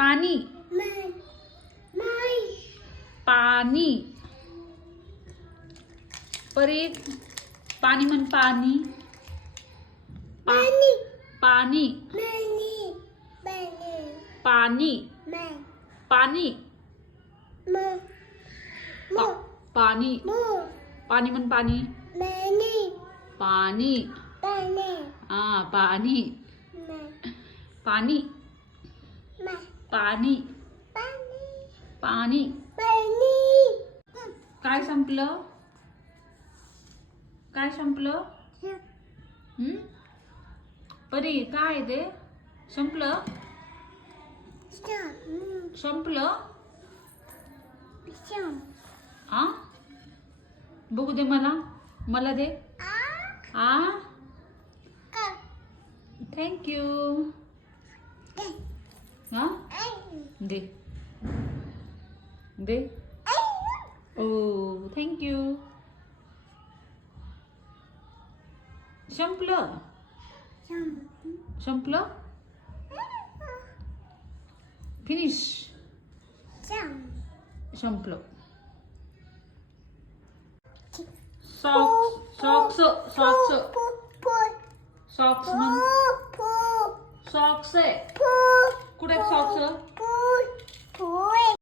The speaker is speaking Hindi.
पाणी. पाणी. परी पाणी म्हण पाणी. पाणी. पाणी. पाणी. पाणी. पाणी. पाणी म्हण पाणी. पाणी. हा पाणी. पाणी. पाणी. पाणी. पाणी पाणी काय संपलं? काय संपलं? हम्म? परी काय ते? संपलं? संपलं? आ? बघू दे मला. मला दे. आ? थँक्यू হ্যাঁ দে দে ও thank you sample sample finish sample socks socks socks. Socks socks socks socks.